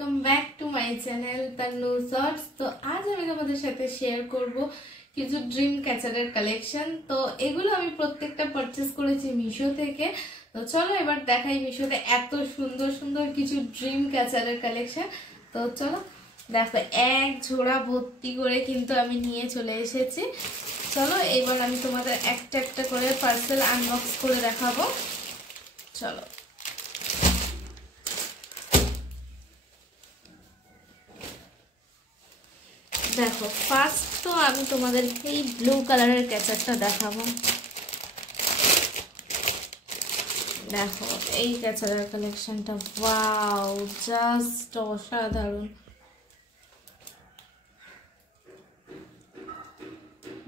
Welcome back to my channel Tannu shorts. তো আজ আমি তোমাদের সাথে শেয়ার করব কিছু ড্রিম ক্যাচারের কালেকশন। তো এগুলো আমি প্রত্যেকটা পারচেজ করেছি মিশো থেকে। তো চলো এবার দেখাই মিশোতে এত সুন্দর সুন্দর কিছু ড্রিম ক্যাচারের কালেকশন। তো চলো দেখো, এক ঝোড়া ভর্তি করে কিন্তু আমি নিয়ে চলে এসেছি। চলো এবার আমি তোমাদের একটা একটা করে পার্সেল আনবক্স করে দেখাবো। চলো দেখো, ফার্স্ট তো আমি তোমাদেরকে এই ব্লু কালারের ক্যাচারটা দেখাবো। দেখো এই ক্যাচারের কালেকশনটা, ওয়াও জাস্ট অসাধারণ।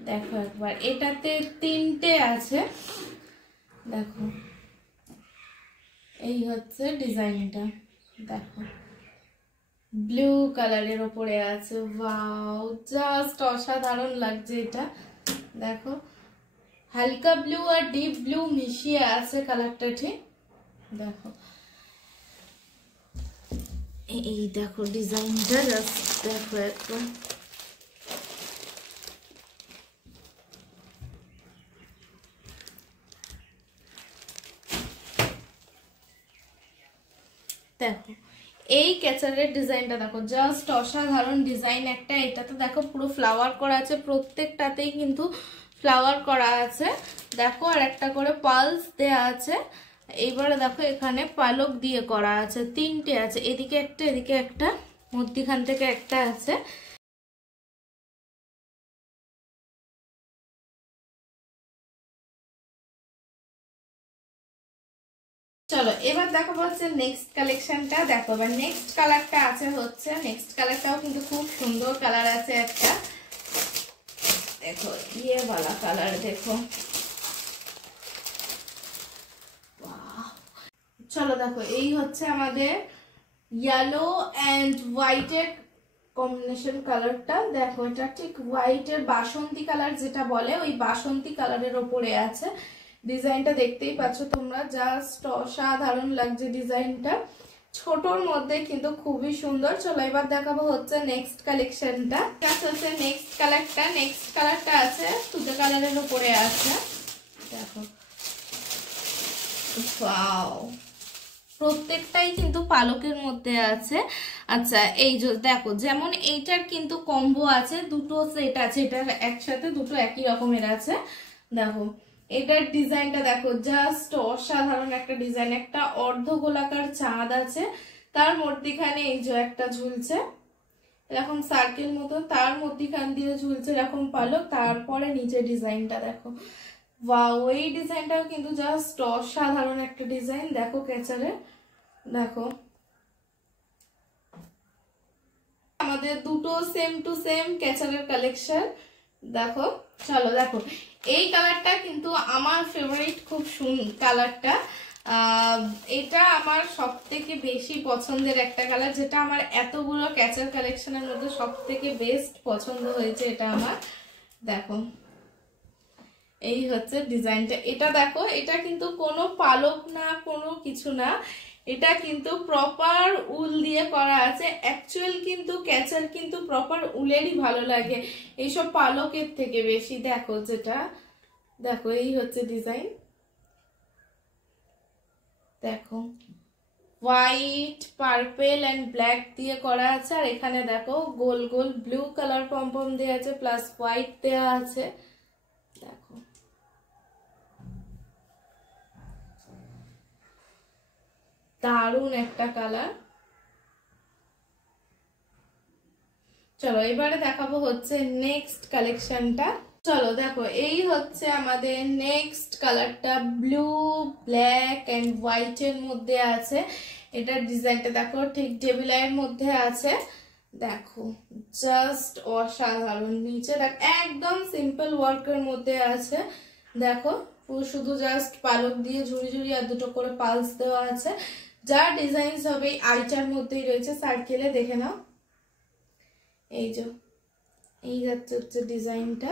দেখো একবার, এটাতে তিনটে আছে। দেখো এই হচ্ছে ডিজাইনটা, দেখো ব্লু কালারের ওপরে আছে। ওয়াও জাস্ট অসাধারণ লাগছে এটা। দেখো হালকা ব্লু আর ডিপ ব্লু মিশিয়ে আছে কালারটা, ঠিক দেখো। এই দেখো ডিজাইনটা, জাস্ট দেখো একবার। দেখো এই ক্যাচারের ডিজাইনটা দেখো, জাস্ট অসাধারণ ডিজাইন একটা। এটাতে দেখো পুরো ফ্লাওয়ার করা আছে, প্রত্যেকটাতেই কিন্তু ফ্লাওয়ার করা আছে। দেখো আর একটা করে পালস দেয়া আছে। এইবারে দেখো এখানে পালক দিয়ে করা আছে, তিনটে আছে, এদিকে একটা এদিকে একটা, মধ্যখান থেকে একটা আছে। চলো এবার দেখাবো হচ্ছে নেক্সট কালেকশনটা। দেখো এবার নেক্সট কালারটা আছে হচ্ছে, নেক্সট কালারটাও কিন্তু খুব সুন্দর কালার আছে একটা। দেখো ইয়ে वाला কালার, দেখো চলো দেখো এই হচ্ছে আমাদের ইয়েলো এন্ড হোয়াইটের কম্বিনেশন কালারটা। দেখো এটা ঠিক হোয়াইটের বাসন্তী কালার যেটা বলে, ওই বাসন্তী কালারের ওপরে আছে। ডিজাইনটা দেখতেই পাচ্ছ তোমরা, জাস্ট অসাধারণ লাগছে ডিজাইনটা, ছোটর মধ্যে কিন্তু খুবই সুন্দর। চলো এবার দেখাবো হচ্ছে নেক্সট কালেকশনটা। হচ্ছে নেক্সট কালারটা, নেক্সট কালারটা আছে তুতে কালারের উপরে আছে। দেখো ওয়াও, প্রত্যেকটাই কিন্তু পালকের মধ্যে আছে। আচ্ছা এই যে দেখো, যেমন এইটার কিন্তু কম্বো আছে, দুটো সেট আছে, এটার একসাথে দুটো একই রকমের আছে। দেখো এটার ডিজাইনটা দেখো, জাস্ট অসাধারণ একটা ডিজাইন। একটা অর্ধ গোলাকার চাঁদ আছে, তার মধ্যখানে এই যে একটা ঝুলছে এরকম সার্কেল মতো, তার মধ্যখান দিয়ে ঝুলছে এরকম পালক, তারপরে নিচে ডিজাইনটা দেখো। ওয়াও এই ডিজাইনটাও কিন্তু জাস্ট অসাধারণ একটা ডিজাইন। দেখো ক্যাচারে, দেখো আমাদের দুটো সেম টু সেম ক্যাচারের কালেকশন। দেখো চলো দেখো এই কালারটা কিন্তু আমার ফেভারিট, খুব কালারটা। এটা আমার সব থেকে বেশি পছন্দের একটা কালার, যেটা আমার এতগুলো ক্যাচার কালেকশনের মধ্যে সব থেকে বেস্ট পছন্দ হয়েছে এটা আমার। দেখো এই হচ্ছে ডিজাইনটা। এটা দেখো, এটা কিন্তু কোনো পালক না, কোনো কিছু না, এটা কিন্তু প্রপার উল দিয়ে করা আছে। অ্যাকচুয়াল কিন্তু ক্যাচার কিন্তু প্রপার উলেরই ভালো লাগে এইসব পালকের থেকে বেশি। দেখো যেটা, দেখো এই হচ্ছে ডিজাইন। দেখো হোয়াইট পার্পেল এন্ড ব্ল্যাক দিয়ে করা আছে, আর এখানে দেখো গোল গোল ব্লু কালার পম্পম দেওয়া আছে, প্লাস হোয়াইট দেওয়া আছে। দেখো দারুণ একটা কালার। চলো এবারে দেখাবো হচ্ছে নেক্সট কালেকশনটা। চলো দেখো এই হচ্ছে আমাদের নেক্সট কালারটা, ব্লু ব্ল্যাক এন্ড হোয়াইট এর মধ্যে আছে। এটার ডিজাইনটা দেখো ঠিক টেবিল এর মধ্যে আছে। দেখো জাস্ট অসাধারণ। নিচে দেখ একদম সিম্পল ওয়ার্কের মধ্যে আছে। দেখো শুধু জাস্ট পালক দিয়ে ঝুড়ি ঝুড়ি আর দুটো করে পালস দেওয়া আছে। যা ডিজাইন হবে আইটার মধ্যেই রয়েছে সার্কেলে, দেখে নাও। এই যে এই হচ্ছে ডিজাইনটা।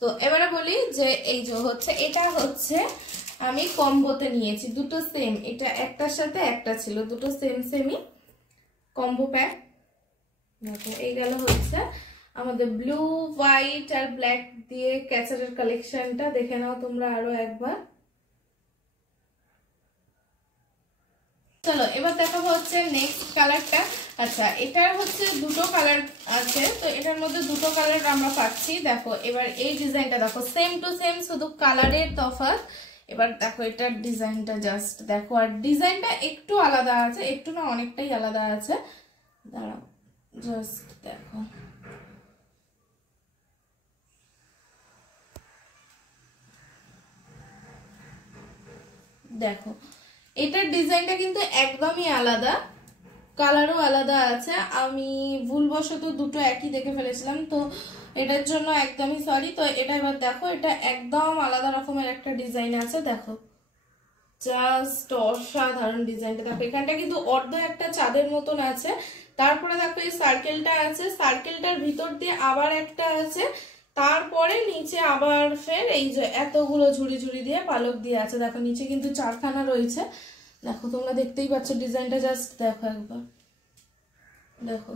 তো এবারে বলি যে এই যে হচ্ছে, এটা হচ্ছে আমি কম্বোতে নিয়েছি, দুটো সেম, এটা একটার সাথে একটা ছিল, দুটো সেম সেমই কম্বো প্যাক। দেখো এই গেল হচ্ছে আমাদের ব্লু হোয়াইট আর ব্ল্যাক দিয়ে ক্যাচারের কালেকশনটা। দেখে নাও তোমরা আরো একবার। চলো এবার দেখাবো হচ্ছে নেক্সট কালারটা। আচ্ছা এটার হচ্ছে দুটো কালার আছে, তো এটার মধ্যে দুটো কালার আমরা পাচ্ছি। দেখো এবার এই ডিজাইনটা দেখো, সেম টু সেম, শুধু কালারের তফাৎ। এবার দেখো এটার ডিজাইনটা জাস্ট দেখো, আর ডিজাইনটা একটু আলাদা আছে, একটু না অনেকটাই আলাদা আছে। দাঁড়াও জাস্ট দেখো, দেখো এটার ডিজাইনটা কিন্তু একদমই আলাদা, কালারও আলাদা আছে। আমি ভুলবশত দুটো একই দেখে ফেলেছিলাম, তো এটার জন্য একদমই সরি। তো এটা এবার দেখো, এটা একদম আলাদা রকমের একটা ডিজাইন আছে। দেখো জাস্ট অসাধারণ ডিজাইনটা। দেখো এখানটা কিন্তু অর্ধ একটা চাঁদের মতন আছে, তারপরে দেখো এই সার্কেলটা আছে, সার্কেলটার ভিতর দিয়ে আবার একটা আছে, তারপরে নিচে আবার ফের এই যে এতগুলো ঝুড়ি ঝুড়ি দিয়ে পালক দিয়ে আছে। দেখো নিচে কিন্তু চারখানা রয়েছে। দেখো তোমরা দেখতেই পাচ্ছ ডিজাইনটা, জাস্ট দেখো একবার, দেখো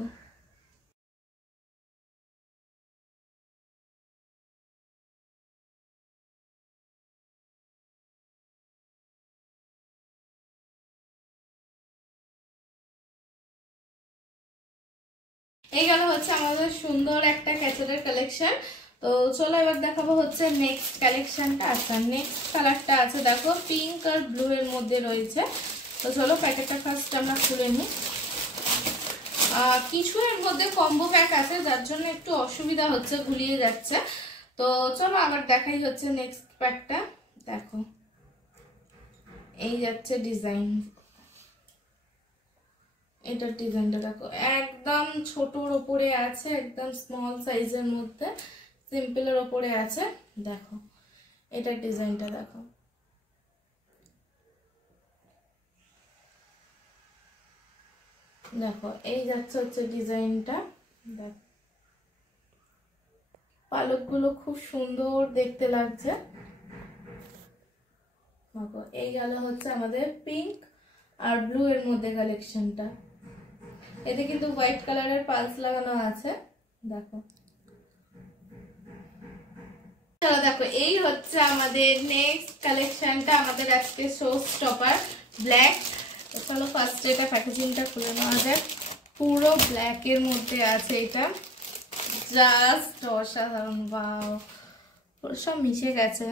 এই গেল হচ্ছে আমাদের সুন্দর একটা ক্যাচারের কালেকশন। তো চলো এবার দেখাবো হচ্ছে নেক্সট কালেকশনটা। আচ্ছা নেক্সট কালারটা আছে দেখো পিঙ্ক আর ব্লু এর মধ্যে রয়েছে। তো চলো প্যাকেটটা ফার্স্ট আমরা খুলে নিই। কিছু এর মধ্যে কম্বো প্যাক আছে, যার জন্য একটু অসুবিধা হচ্ছে, গুলিয়ে যাচ্ছে। তো চলো আবার দেখাই হচ্ছে নেক্সট প্যাকটা। দেখো এই যাচ্ছে ডিজাইন, এটার ডিজাইনটা দেখো একদম ছোটর ওপরে আছে, একদম স্মল সাইজের মধ্যে সিম্পলের ওপরে আছে। দেখো এটার ডিজাইনটা দেখো, দেখো এই যাচ্ছে হচ্ছে ডিজাইনটা। দেখো পালকগুলো খুব সুন্দর দেখতে লাগছে। দেখো এই গেল হচ্ছে আমাদের পিঙ্ক আর ব্লু এর মধ্যে কালেকশনটা। এতে কিন্তু হোয়াইট কালারের পালস লাগানো আছে। দেখো চলো দেখো এই হচ্ছে আমাদের নেক্সট কালেকশনটা, আমাদের আজকে শো স্টপার ব্ল্যাক। চলো ফার্স্ট এটা প্যাকেজিংটা খুলে নেওয়া যাক। পুরো ব্ল্যাক এর মধ্যে আছে এটা, জাস্ট অসাধারণ। বাও, পুরো সব মিশে গেছে।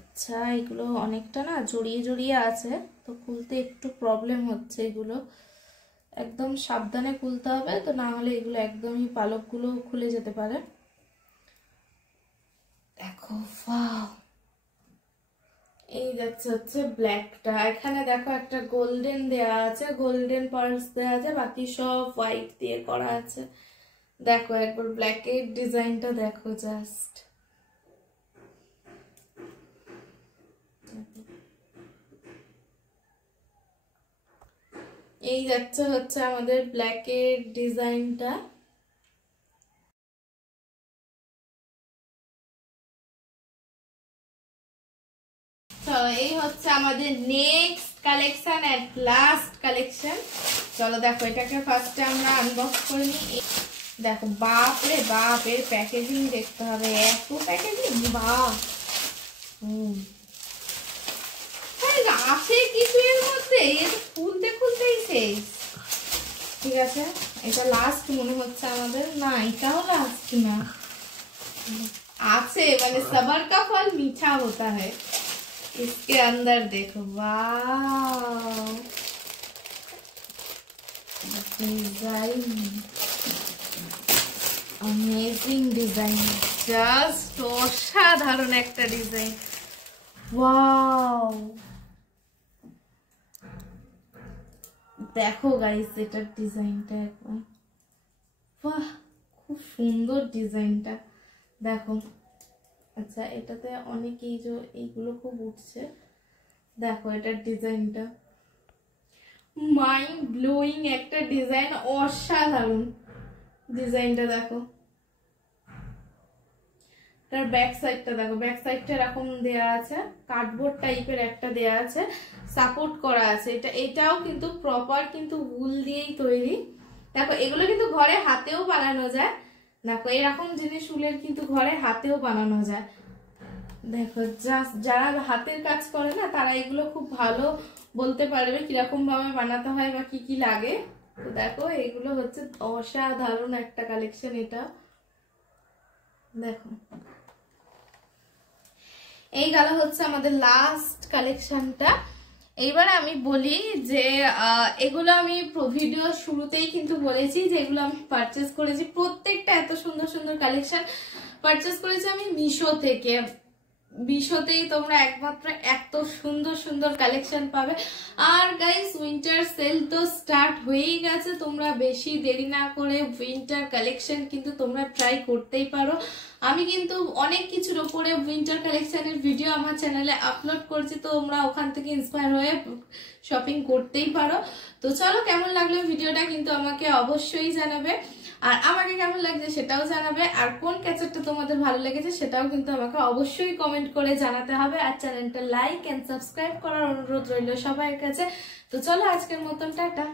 আচ্ছা এগুলো অনেকটা না জড়িয়ে জড়িয়ে আছে, তো খুলতে একটু প্রবলেম হচ্ছে। এগুলো একদম সাবধানে খুলতে হবে, তো না হলে এগুলো একদমই পালকগুলো খুলে যেতে পারে। দেখো ওয়াও, এই যাচ্ছে হচ্ছে ব্ল্যাকটা। এখানে দেখো একটা গোল্ডেন দেয়া আছে, গোল্ডেন পার্লস দেয়া আছে, বাকি সব হোয়াইট দিয়ে করা আছে। দেখো একবার ব্ল্যাকের ডিজাইনটা দেখো জাস্ট, এই যাচ্ছে হচ্ছে আমাদের ব্ল্যাকের ডিজাইনটা। চলো এই হচ্ছে আমাদের next collection at last collection. চলো দেখো এটাকে ফার্স্টে আমরা আনবক্স করে নিই। দেখো বাপ রে বাপ, এর প্যাকেজিং দেখতে হবে, এত প্যাকেজিং, বাহ। আছে কিছু এর মধ্যে, এর খুলতে খুলতেই শেষ। ঠিক আছে এটা লাস্ট মনে হচ্ছে আমাদের, না এটাও লাস্ট না, আছে মানে সবার का फल मीठा होता है। इसके अंदर देखो, वाव डिजाइन, अमेजिंग डिजाइन, জাস্ট অসাধারণ একটা ডিজাইন। ওয়াও দেখো গাইস এটার ডিজাইনটা একবার, বাহ খুব সুন্দর ডিজাইনটা। দেখো আচ্ছা এটাতে অনেক এই যে এইগুলো খুব উঠছে। দেখো এটার ডিজাইনটা মাইন্ড ব্লোয়িং একটা ডিজাইন, অসাধারণ ডিজাইনটা। দেখো তার ব্যাক সাইডটা দেখো, ব্যাক সাইডটা এরকম দেয়া আছে, কার্ডবোর্ড টাইপের একটা দেয়া আছে, সাপোর্ট করা আছে। এটাও কিন্তু প্রপার কিন্তু উল দিয়েই তৈরি। দেখো এগুলো কিন্তু ঘরে হাতেও বানানো যায়। দেখো এরকম জিনিস উলের কিন্তু ঘরে হাতেও বানানো যায়। দেখো যারা হাতের কাজ করে না তারা এগুলো খুব ভালো বলতে পারবে কিরকম ভাবে বানাতে হয় বা কি কি লাগে। তো দেখো এগুলো হচ্ছে অসাধারণ একটা কালেকশন। এটা দেখো, এই গেল হচ্ছে আমাদের লাস্ট কালেকশনটা। এইবার আমি বলি যে এগুলো আমি ভিডিও শুরুতেই কিন্তু বলেছি যে এগুলো আমি পারচেস করেছি, প্রত্যেকটা এত সুন্দর সুন্দর কালেকশন পারচেস করেছি আমি মিশো থেকে। মিশোতেই তোমরা একমাত্র এত সুন্দর সুন্দর কালেকশন পাবে। আর গাইস উইন্টার সেল তো স্টার্ট হয়েই গেছে, তোমরা বেশি দেরি না করে উইন্টার কালেকশন কিন্তু তোমরা ট্রাই করতেই পারো। আমি কিন্তু অনেক কিছুর উপরে উইন্টার কালেকশনের ভিডিও আমার চ্যানেলে আপলোড করছি, তো তোমরা ওখান থেকে ইন্সপায়ার হয়ে শপিং করতেই পারো। তো চলো, কেমন লাগলো ভিডিওটা কিন্তু আমাকে অবশ্যই জানাবে, আর আমাকে কেমন লাগছে সেটাও জানাবে, আর কোন ক্যাসেটটা তোমাদের ভালো লেগেছে সেটাও কিন্তু আমাকে অবশ্যই কমেন্ট করে জানাতে হবে। আর চ্যানেলটা লাইক এন্ড সাবস্ক্রাইব করার অনুরোধ রইল সবার কাছে। তো চলো আজকের মতন টাটা।